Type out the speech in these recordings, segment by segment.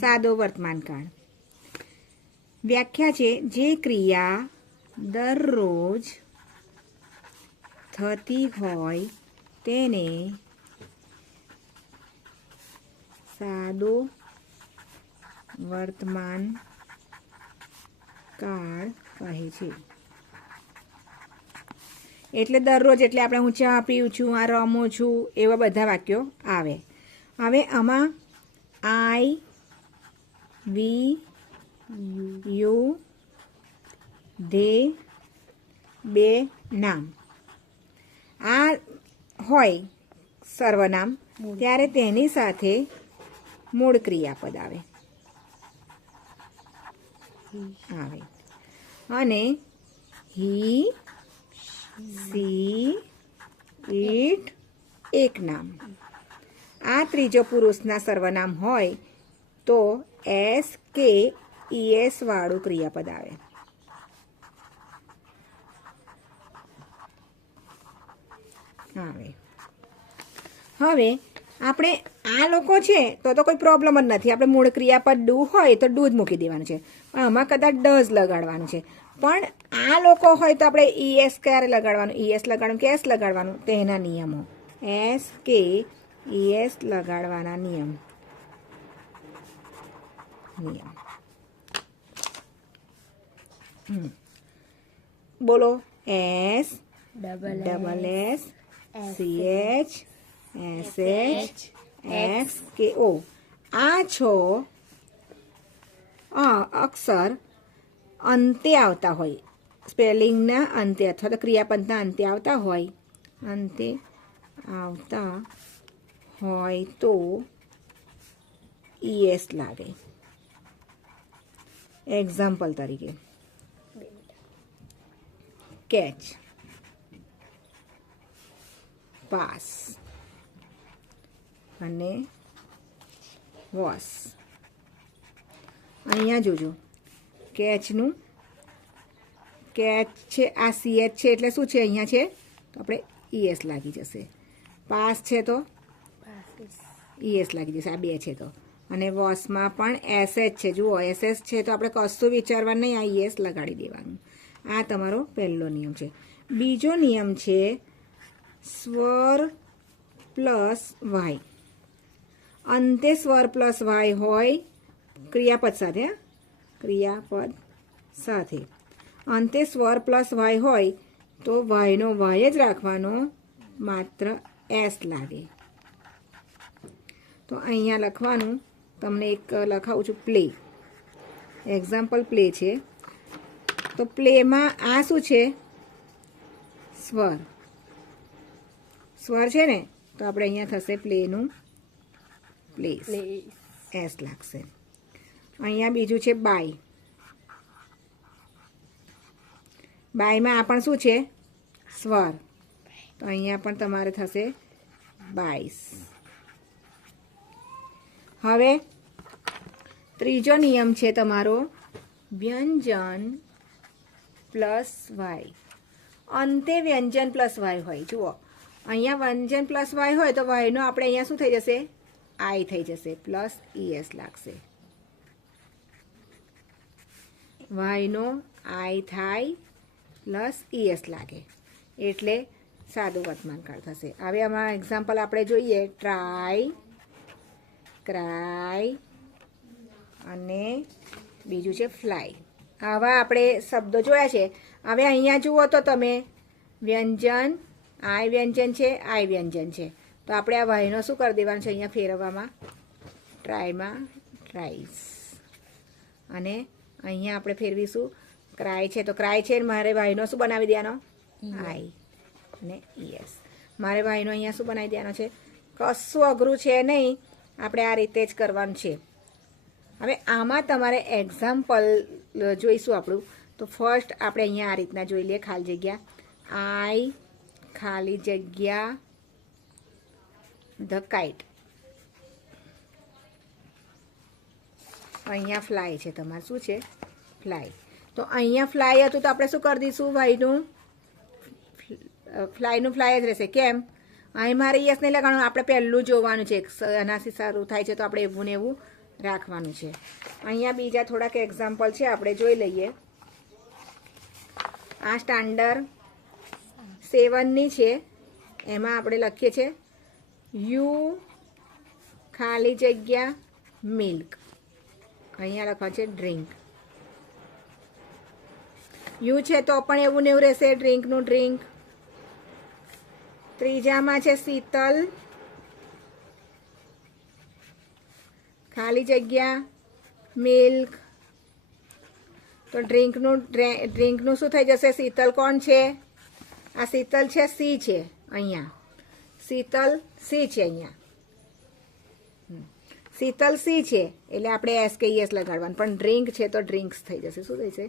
સાદો વર્તમાનકાળ. વ્યાખ્યા છે જે ક્રિયા દરરોજ થતી હોય તેને સાદો વર્તમાન કાળ કહે છે. એટલે દરરોજ એટલે આપણે હું ચા પીઉં છું, આ રમું છું, એવા બધા વાક્યો આવે. હવે આમાં આઈ, વી, યુ, ધે, બે નામ આ હોય સર્વનામ, ત્યારે તેની સાથે મૂળ ક્રિયાપદ આવે અને હી, સી, ઇટ એક નામ. આ ત્રીજો પુરુષના સર્વનામ હોય તો એસ કે ઈએસ વાળું ક્રિયાપદ આવે. હવે આપણે આ લોકો છે તો કોઈ પ્રોબ્લેમ જ નથી. આપણે મૂળ ક્રિયાપદ ડુ હોય તો ડુ જ મૂકી દેવાનું છે, પણ આમાં કદાચ ડઝ લગાડવાનું છે. પણ આ લોકો હોય તો આપણે ઈએસ ક્યારે લગાડવાનું, ઈએસ લગાડવાનું કે એસ લગાડવાનું, તેના નિયમો. એસ કે ઈએસ લગાડવાના નિયમ. બોલો. S, double S, CH, SH, X કે O આ 6 અક્ષર અંતે આવતા હોય, સ્પેલિંગના અંતે અથવા તો ક્રિયાપદના અંતે આવતા હોય, તો ES લાગે. એક્ઝામ્પલ તરીકે કેચ, પાસ અને વોસ. અહીંયા જોજો કેચનું કેચ છે, આ CH છે એટલે શું છે અહીંયા છે તો આપણે ES લાગી જશે. પાસ છે તો ES લાગી જશે, આ બે છે તો. અને વોસમાં પણ SH છે, જુઓ SS છે તો આપણે કશું વિચારવાનું નહીં, આ ES લગાડી દેવાનું. આ તમારો પહેલો નિયમ છે. બીજો નિયમ છે સ્વર પ્લસ વાય. અંતે સ્વર પ્લસ વાય હોય ક્રિયાપદ સાથે, ક્રિયાપદ સાથે અંતે સ્વર પ્લસ વાય હોય તો વાયનો વાય જ રાખવાનો, માત્ર એસ લાગે. તો અહીંયા લખવાનું, તમને એક લખાવું છું પ્લે. એક્ઝામ્પલ પ્લે છે તો પ્લેમાં આ શું છે સ્વર, સ્વર છે ને તો આપણે અહીંયા થશે પ્લેનું પ્લેસ, એસ લાગશે. અહીંયા બીજું છે બાય. બાયમાં આ પણ શું છે સ્વર, તો અહીંયા પણ તમારે થશે બાઈસ. હવે ત્રીજો નિયમ છે તમારો વ્યંજન પ્લસ વાય. અંતે વ્યંજન પ્લસ વાય હોય. જુઓ અહીંયા વ્યંજન પ્લસ વાય હોય તો વાયનો આપણે અહીંયા શું થઈ જશે, આઈ થઈ જશે, પ્લસ ES લાગશે. વાયનો આઈ થાય પ્લસ ES લાગે એટલે સાદું વર્તમાનકાળ થશે. હવે આમાં એક્ઝામ્પલ આપણે જોઈએ ટ્રાય, ક્રાય અને બીજું છે ફ્લાય. આવા આપણે શબ્દો જોયા છે. હવે અહીંયા જુઓ તો તમે વ્યંજન, આઈ વ્યંજન છે, આઈ વ્યંજન છે, તો આપણે આ વાયનો શું કરી દેવાનું છે અહીંયા ફેરવવામાં, ટ્રાયમાં ટ્રાઈસ. અને અહીંયા આપણે ફેરવીશું ક્રાય છે તો ક્રાય છે, મારે વાયનો શું બનાવી દેવાનો આઈ અને ES. મારે વાયનો અહીંયા શું બનાવી દેવાનો છે, કશું અઘરું છે નહીં, આપણે આ રીતે જ કરવાનું છે. હવે આમાં તમારે એક્ઝામ્પલ જોઈશું આપણું. તો ફર્સ્ટ આપણે અહીંયા આ રીતના જોઈ લઈએ, ખાલી જગ્યા આઈ ખાલી જગ્યા ધ કાઇટ. અહીંયા ફ્લાય છે તમારે, શું છે ફ્લાય. તો અહીંયા ફ્લાય હતું તો આપણે શું કરી દઈશું, વાયનું ફ્લાયનું ફ્લાય જ રહેશે. કેમ, અહીં મારે યસ નહીં લગાડવાનું, આપણે પહેલું જોવાનું છે એનાથી સારું થાય છે તો આપણે એવું ને એવું રાખવાનું છે. અહીંયા બીજા થોડાક એક્ઝામ્પલ છે, આપણે જોઈ લઈએ. આ સ્ટાન્ડર્ડ 7ની છે. એમાં આપણે લખીએ છીએ યુ ખાલી જગ્યા મિલ્ક. અહીંયા લખવા છે ડ્રિંક. યુ છે તો પણ એવું ને એવું રહેશે, ડ્રિંકનું ડ્રિંક. ત્રીજામાં છે શીતલ ખાલી જગ્યા મિલ્ક. તો ડ્રિંકનું શું થઈ જશે? શીતલ કોણ છે? આ શીતલ છે, સી છે અહીંયા. શીતલ સી છે અહીંયા. શીતલ સી છે એટલે આપણે એસ કે એસ લગાડવાનું, પણ ડ્રિંક છે તો ડ્રિંક્સ થઈ જશે. શું થઈ છે?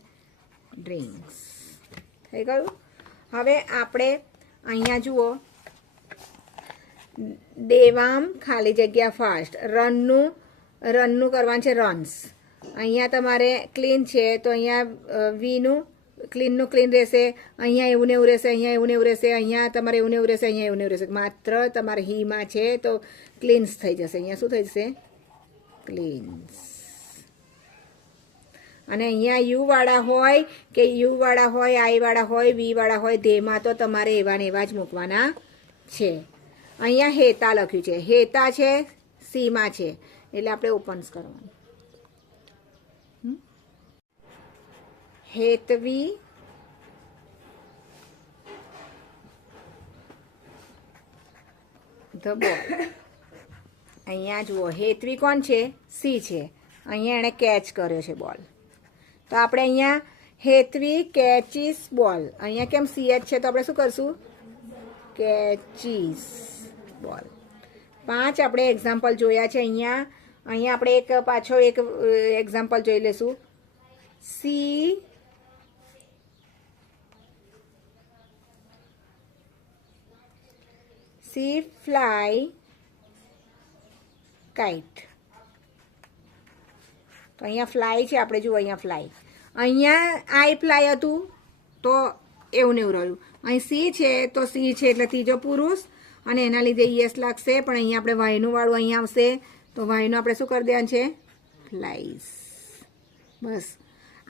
ડ્રિંક્સ થઈ ગયું. હવે આપણે અહીંયા જુઓ, દેવામ ખાલી જગ્યા ફાસ્ટ. રનનું કરવાનું છે રન્સ. અહીંયા તમારે ક્લીન છે તો અહીંયા વીનું ક્લીનનું ક્લીન રહેશે. અહીંયા એવું ને એવું રહેશે, અહીંયા એવું ને એવું રહેશે, અહીંયા તમારે એવું ને એવું રહેશે, અહીંયા એવું ને એવું રહેશે. માત્ર તમારે હીમાં છે તો ક્લીન્સ થઈ જશે. અહીંયા શું થઈ જશે? ક્લીન્સ. અને અહીંયા યુવાળા હોય કે યુવાળા હોય, આઈવાળા હોય, વીવાળા હોય, ધેમાં તો તમારે એવા ને એવા જ મૂકવાના છે. અહીંયા હેતા લખ્યું છે. હેતા છે સીમાં છે એટલે આપણે ઓપન્સ કરવાનું. Hetvi the ball. અહીંયા જુઓ, હેતવી કોણ છે? સી છે. અહીંયા એણે કેચ કર્યો છે બોલ. તો આપણે અહીંયા હેતવી કેચીસ બોલ. અહીંયા કેમ CH છે તો આપણે શું કરશું? કેચીસ બોલ. 5 આપણે એક્ઝામ્પલ જોયા છે. અહીંયા આપણે એક પાછો એક એક્ઝામ્પલ જોઈ લેશું. C fly kite. તો અહીંયા ફ્લાય છે, આપણે જુઓ અહીંયા ફ્લાય. અહીંયા આઈ ફ્લાય હતું તો એવું ને એવું રહ્યું. અહીં સી છે તો સી છે એટલે ત્રીજો પુરુષ અને એના લીધે યસ લાગશે. પણ અહીંયા આપણે વાયનું વાળું અહીંયા આવશે તો વાયનું આપણે શું કરી દેવાનું છે? ફ્લાઈસ. બસ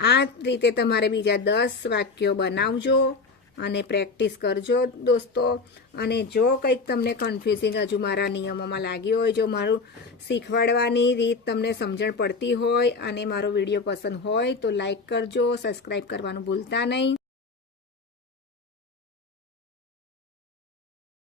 આ રીતે તમારે બીજા 10 વાક્યો બનાવજો અને પ્રેક્ટિસ કરજો દોસ્તો. અને જો કંઈક તમને કન્ફ્યુઝિંગ હજુ મારા નિયમોમાં લાગ્યું હોય, જો મારું શીખવાડવાની રીત તમને સમજણ પડતી હોય અને મારો વિડીયો પસંદ હોય તો લાઈક કરજો, સબસ્ક્રાઈબ કરવાનું ભૂલતા નહીં.